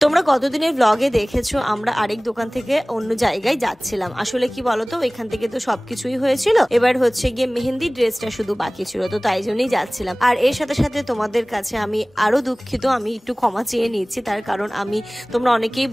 তোমরা কতদিনের ব্লগে দেখেছো আমরা আরেক দোকান থেকে অন্য জায়গায় যাচ্ছিলাম। আসলে কি বলতো, এখান থেকে তো সবকিছুই হয়েছিল, এবার হচ্ছে গিয়ে মেহেন্দি ড্রেসটা শুধু বাকি ছিল, তো তাই জন্যই যাচ্ছিলাম। আর এর সাথে সাথে তোমাদের কাছে আমি আরো দুঃখিত, আমি একটু ক্ষমা চেয়ে নিচ্ছি, তার কারণ তোমরা অনেকেই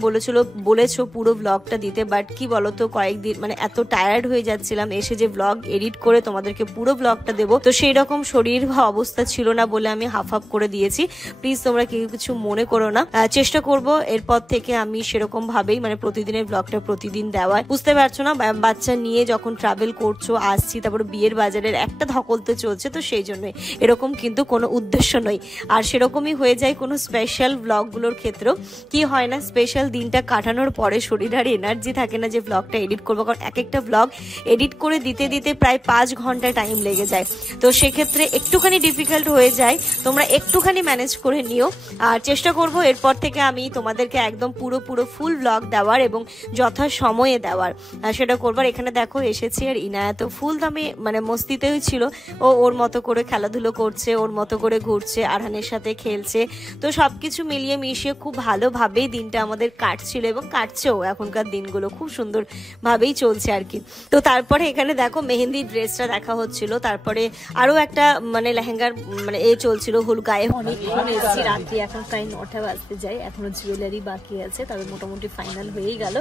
বলেছো পুরো ব্লগটা দিতে, বাট কি বলতো কয়েকদিন মানে এত টায়ার্ড হয়ে যাচ্ছিলাম, এসে যে ব্লগ এডিট করে তোমাদেরকে পুরো ব্লগটা দেবো, তো সেই রকম শরীর বা অবস্থা ছিল না বলে আমি হাফ হাফ করে দিয়েছি। প্লিজ তোমরা কেউ কিছু মনে করো না, চেষ্টা করবো এরপর থেকে আমি সেরকম ভাবেই মানে প্রতিদিনের ব্লগটা প্রতিদিন দেওয়ার। বুঝতে পারছো না, বাচ্চা নিয়ে যখন ট্রাভেল করছো আসছি, তারপর বিয়ের বাজারের একটা ধকলতে চলছে, তো সেই জন্যই এরকম কিন্তু কোনো উদ্দেশ্য নয়। আর সেরকমই হয়ে যায় কোনো স্পেশাল ব্লগগুলোর ক্ষেত্রেও, কি হয় না স্পেশাল দিনটা কাটানোর পরে শরীর আর এনার্জি থাকে না যে ব্লগটা এডিট করবো, কারণ এক একটা ব্লগ এডিট করে দিতে দিতে প্রায় 5 ঘন্টা টাইম লেগে যায়, তো সেক্ষেত্রে একটুখানি ডিফিকাল্ট হয়ে যায়। তোমরা একটুখানি ম্যানেজ করে নিও, আর চেষ্টা করবো এরপর থেকে আমি তোমাদেরকে একদম পুরো ফুল ব্লগ দেওয়ার এবং যথা সময়ে দেওয়ার, সেটা করবার। এখানে দেখো এসেছি আর ইনায়া তো ফুল দামে মানে মস্তিতেই ছিল, ও ওর মতো করে খেলাধুলো করছে, ওর মতো করে ঘুরছে, আরহানের সাথে খেলছে, তো সবকিছু মিলিয়ে মিশিয়ে খুব ভালোভাবেই দিনটা আমাদের কাটছিল এবং কাটছেও, এখনকার দিনগুলো খুব সুন্দর ভাবেই চলছে আর কি। তো তারপরে এখানে দেখো মেহেন্দি ড্রেসটা দেখা হচ্ছিল, তারপরে আরো একটা মানে লেহেঙ্গার মানে চলছিল হুল গায়ে। অনেকক্ষণ এসেছি, রাত্রি এখন প্রায় 9টা বাজতে যায়, এখনো জুয়েলারি বাকি আছে, তবে মোটামুটি ফাইনাল হয়েই গেল।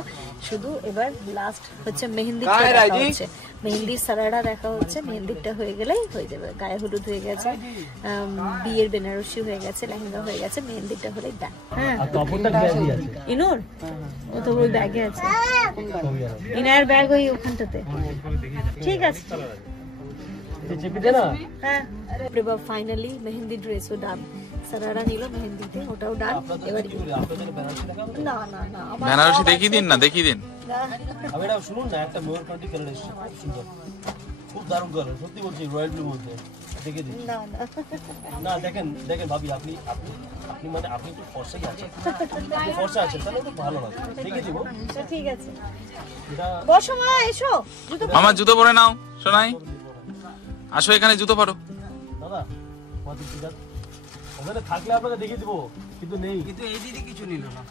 শুধু এবার লাস্ট হচ্ছে মেহেন্দিটা দেখা হচ্ছে, মেহেন্দির সারাটা দেখা হচ্ছে, মেহেন্দিটা হয়ে গেলেই হয়ে যাবে। গায়ে হলুদ হয়ে গেছে, বিয়ের বেনারসি হয়ে গেছে, লেহেঙ্গা হয়ে গেছে, মেহেন্দিটা হলেই দেখ। হ্যাঁ ইনুর ও তো ওই ব্যাগে আছে, ইনার ব্যাগ ওই ওখানটাতে। ঠিক আছে হ্যাঁ, ফাইনালি মেহেন্দি ড্রেসও ডান, সারারা নিল মেহেন্দিতে, ওটাও ডান। এবার না না না বেনারসি দেখিয়ে দিন না, দেখিয়ে দিন। আমি এটা শুনুন না, একটা মেয়র কান্টি কালার এসেছে, খুব সুন্দর, খুব দারুণ কালার, সত্যি বলছি, রয়্যাল ব্লু মধ্যে। দেখে দিন না না না, দেখেন দেখেন ভাবি, আপনি আপনি আপনি মানে আপনি একটু ফর্সাই আছেন, একটু ফর্সা আছেন, তাহলে তো ভালো লাগে। দেখে দিব, ঠিক আছে, এটা বসো মা, এসো মামা জুতো পরে নাও, শোনাই আসো এখানে জুতো পরো। দাদা আমাদের কি ওখানে থাকলে আপনাকে দেখিয়ে দিব, কিন্তু নেই, কিন্তু এই দিদি কিছু নিল না।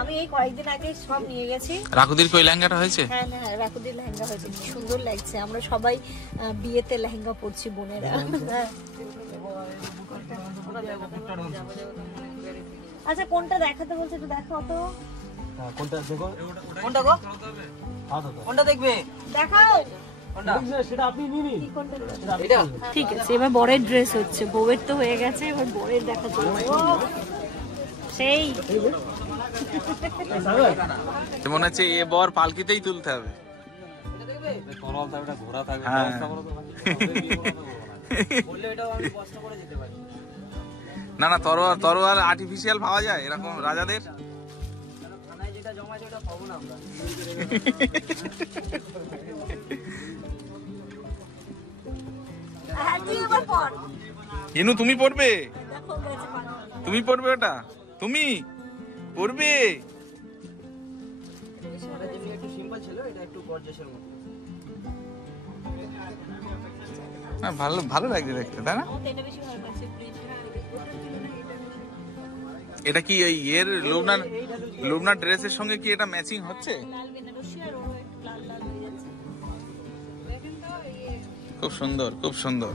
আমি এই কয়েকদিন আগে সব নিয়ে গেছি। রাকুদির কই লেহেঙ্গাটা হয়েছে? হ্যাঁ হ্যাঁ, রাকুদির লেহেঙ্গা হয়েছে, কি সুন্দর লাগছে, আমরা সবাই বিয়েতে লেহেঙ্গা পরছি বোনেরা। আচ্ছা কোনটা দেখাতে বলছে একটু দেখাও তো। কোনটা দেখো, কোনটা গো? হ্যাঁ দাদা কোনটা দেখবে? দেখাও সেটা আপনি নিন। এটা ঠিক আছে, এবার বরের ড্রেস হচ্ছে, বউয়ের তো হয়ে গেছে, এবার বরের দেখা চলছে। সেই মনে হচ্ছে এ বর পালকিতেই তুলতে হবে। হ্যাঁ। না না, তরোয়াল আর্টিফিশিয়াল পাওয়া যায় এরকম রাজাদের। ইনু তুমি পড়বে, তুমি পড়বে, ওটা তুমি পড়বে। একটু সিম্পল ছিল, এটা একটু গর্জিয়াসের মতো। ভালো ভালো লাগছে দেখতে, তাই না? এটা কি ওই এর লোবনার ড্রেসের সঙ্গে কি এটা ম্যাচিং হচ্ছে? খুব সুন্দর, খুব সুন্দর।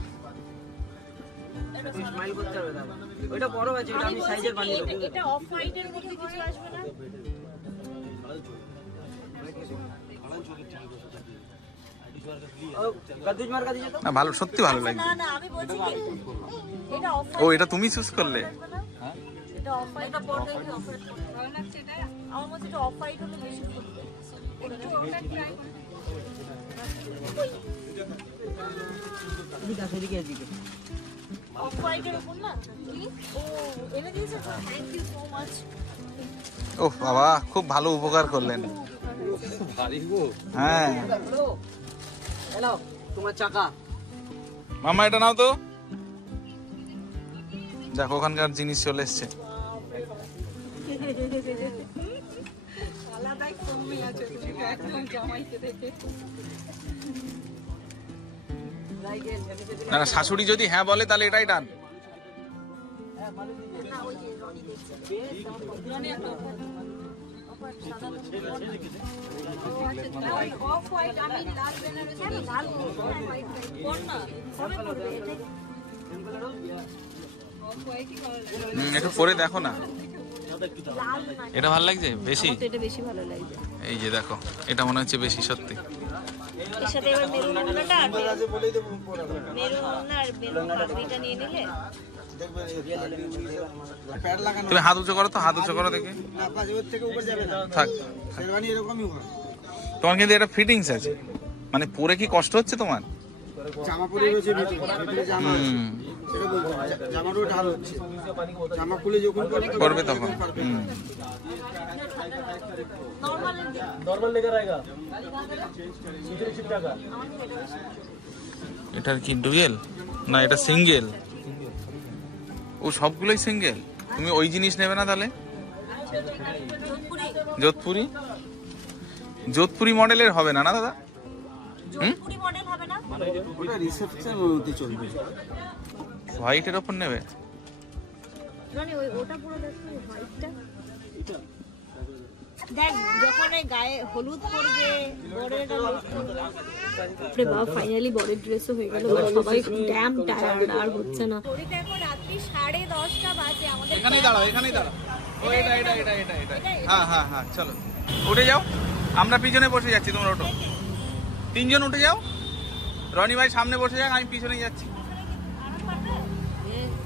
স্মাইল করতে হবে দাদা, ওটা বড় আছে, এটা আমি সাইজের বানিয়ে দেব। এটা অফ হোয়াইটের মধ্যে কিছু আসবে না? না ভালো, সত্যি ভালো লাগছে। না না, আমি বলছি কি এটা অফ ও এটা তুমি চুজ করলে? এটা অফ হোয়াইট, এটা পড়লে কি অফ হোয়াইট ভালো লাগছে, এটা আমার মতে এটা অফ হোয়াইট হলে বেশি সুন্দর। একটু ওটা ট্রাই করুন। এদিকে আসো, এদিকে এদিকে। অফ হোয়াইটের উপর না কি ও এনে দিয়েছে, থ্যাংক ইউ সো মাচ। ওহ বাবা, খুব ভালো উপকার করলেন। হ্যাঁ হ্যালো, তোমার চাকা। মামা এটা নাও তো। দেখো ওখানকার জিনিস চলে এসছে। না শাশুড়ি যদি হ্যাঁ বলে তাহলে এটাই ডান। একটু পরে দেখো না, এটা ভালো লাগছে বেশি, এটা বেশি ভালো লাগছে। এই যে দেখো এটা মনে হচ্ছে বেশি সত্যি। এর সাথে এবার মেরুন ওড়নাটা আর মেরুন ওড়না আর মেরুন পাগড়িটা নিয়ে নিলে। তুমি হাত উঁচু করো তো, হাত উঁচু করো দেখে থাক। তোমার কিন্তু এটা ফিটিংস আছে, মানে পরে কি কষ্ট হচ্ছে তোমার? জামা পরে রয়েছে ভিতরে জামা আছে, সেটা বলতে জামারও ঢাল হচ্ছে, জামা খুলে যখন করবে তখন। नॉर्मल लेकर आएगा चिट्टा का। এটার কি ডুয়েল না এটা সিঙ্গেল? ও সবগুলোই সিঙ্গেল। তুমি ওই জিনিস নেবে না তাহলে? যোধপুরি, যোধপুরি মডেলের হবে না না দাদা? যোধপুরি মডেল হবে না, ওটা রিসেপশন মধ্যে চলবে। হোয়াইটের ওপর নেবে? মানে ওটা পুরো দেখো হোয়াইটটা। দেখ যখন এই গায়ে হলুদ পরবে, বরের আরে বাবা ফাইনালি বরের ড্রেসও হয়ে গেল। সবাই ড্যাম টায়ার্ড, আর হচ্ছে না। ঘড়িতে এখন রাত্রি 10:30 বাজে। আমাদের এখানেই দাঁড়াও, এখানেই দাঁড়াও। ও এটা এটা এটা এটা এটা। হ্যাঁ হ্যাঁ হ্যাঁ, চলো উঠে যাও, আমরা পিছনে বসে যাচ্ছি, তোমরা ওঠো। 3 জন উঠে যাও, রনি ভাই সামনে বসে যাক, আমি পিছনে যাচ্ছি।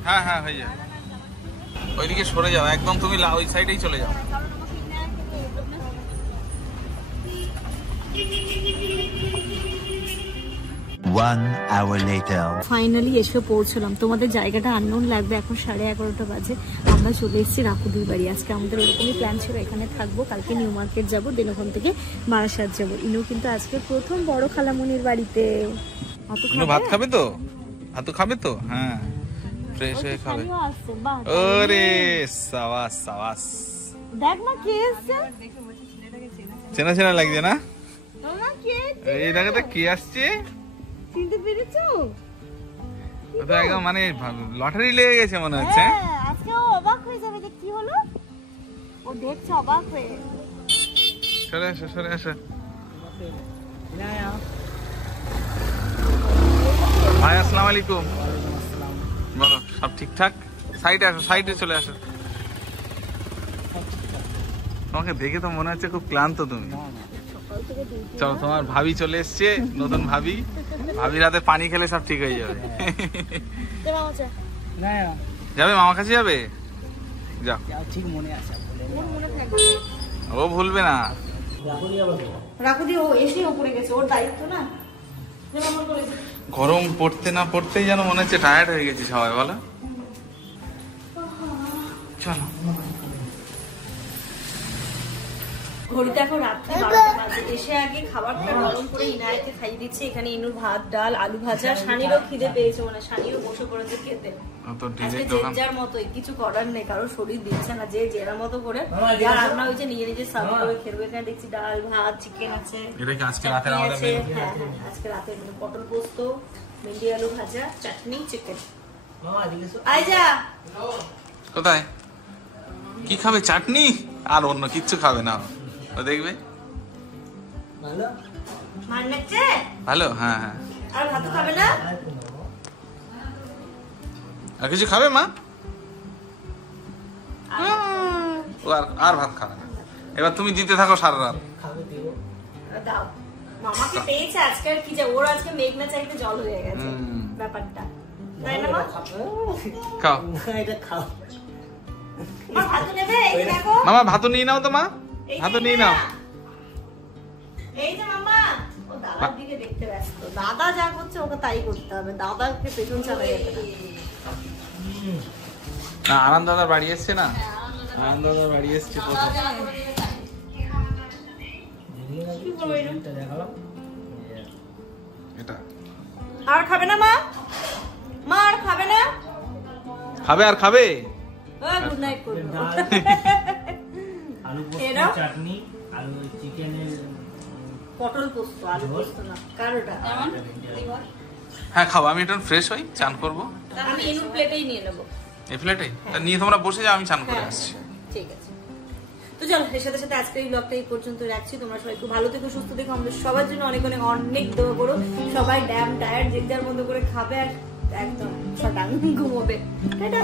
হ্যাঁ হ্যাঁ হয়ে যাবে। ওইদিকে সরে যাও একদম, তুমি ওই সাইডেই চলে যাও। One hour later. ফাইনালি এসে পৌঁছলাম। তোমাদের জায়গাটা আননোন লাগবে, এখন 11:30 বাজে। আমরা চলে এসেছি রাকুদির বাড়ি। আজকে আমাদের ওরকমই প্ল্যান ছিল, এখানে থাকবো, কালকে নিউ মার্কেট যাবো, দেন ওখান থেকে বারাসাত যাবো। ইনু কিন্তু আজকে প্রথম বড় খালামুনির বাড়িতে। ইনু ভাত খাবে তো? ভাত খাবে তো? হ্যাঁ ফ্রেশ হয়ে খাবে। ওরে সাবাস সাবাস, দেখ না কে এসছে, চেনা চেনা লাগছে না? তোমরা কে? এই দেখো তো কে আসছে, চিনতে পেরেছো? তো একদম মানে লটারি লেগে গেছে মনে হচ্ছে। হ্যাঁ, আজকে ও অবাক হয়ে যাবে যে কি হলো, ও দেখছে অবাক হয়ে। সরে আসো সরে আসো। ভাই আসসালামু আলাইকুম। বলো সব ঠিকঠাক? সাইডে আসো, সাইডে চলে আসো। তোমাকে দেখে তো মনে হচ্ছে খুব ক্লান্ত তুমি। চলো, তোমার ভাবি চলে এসছে, নতুন ভাবি। ভাবির হাতে পানি খেলে সব ঠিক হয়ে যাবে। যাবে মামার কাছে যাবে? যাও, ঠিক মনে আছে, ও ভুলবে না। রাকুদি ও এসে উপরে গেছে, ওর দায়িত্ব না। গরম পড়তে না পড়তেই যেন মনে হচ্ছে টায়ার্ড হয়ে গেছি সবাই, বলো। চলো, ঘড়িতে এখন রাত্রি 12টা বাজে। এসে আগে খাবারটা গরম করে ইনায়াকে খাইয়ে দিচ্ছে। এখানে ইনুর ভাত, ডাল, আলু ভাজা। শানিরও খিদে পেয়েছে, মানে শানিরও বসে পড়েছে খেতে। তো আজকে ডিরেক্ট যে দোকান। যার মতোই, কিছু করার নেই, কারোর শরীর দিচ্ছে না, যে যার মতো করে যা রান্না হয়েছে নিজে নিজে সার্ভ করে খেলবে। এখানে দেখছি ডাল, ভাত, চিকেন আছে। এটা কি আজকে রাতের চাটনি আমাদের আছে। মেনু? হ্যাঁ হ্যাঁ, আজকে রাতে পটল পোস্ত, ভেন্ডি আলু ভাজা, চাটনি, চিকেন। আয় যা। কোথায় কি খাবে? চাটনি আর অন্য কিচ্ছু খাবে না ও, দেখবে মান লাগছে? ভালো। হ্যাঁ হ্যাঁ, আর ভাত খাবে না? আর কিছু খাবে মা? ও আর ভাত খাবে না। এবার তুমি দিতে থাকো সারা রাত। দাও, মামাকে পেয়েছে আজকে। আর কি যে ওর আজকে মেঘনা চাইতে জল হয়ে গেছে ব্যাপারটা, তাই না মা? খাও এটা খাও। মা ভাত নেবে? এই দেখো, মামা ভাত নিয়ে নাও তো মা, এই যে ভাত নিয়ে নাও। এই যে মামা, ও দাদার দিকে দেখতে ব্যস্ত। দাদা যা করছে ওকে তাই করতে হবে, দাদাকে পেছন চালা যাবে না। না, আনন্দ দাদার বাড়ি এসছে না, আনন্দ দাদার বাড়ি এসছে প্রথম। কি করবো এটা? এটা আর খাবে না মা? মা আর খাবে না? খাবে আর খাবে। গুড নাইট করবো। আলু এরা? পোস্ত, চাটনি, আলু চিকেনের পটল পোস্ত, আলু পোস্ত না, কারোটা। হ্যাঁ খাবো, আমি একটু ফ্রেশ হই, চান করবো। আমি ইনুর প্লেটেই নিয়ে নেবো। এই ফ্ল্যাটে তা নিয়ে তোমরা বসে যাও, আমি চান করে হ্যাঁ, আসছি। ঠিক আছে। তো চলো, এর সাথে সাথে আজকের এই ব্লগটা এই পর্যন্ত রাখছি। তোমরা সবাই খুব ভালো থেকো, সুস্থ থেকো। আমাদের সবার জন্য অনেক অনেক অনেক দোয়া করো। সবাই ড্যাম টায়ার্ড, যে যার মতো করে খাবে আর একদম শটাং ঘুমোবে। টাটা।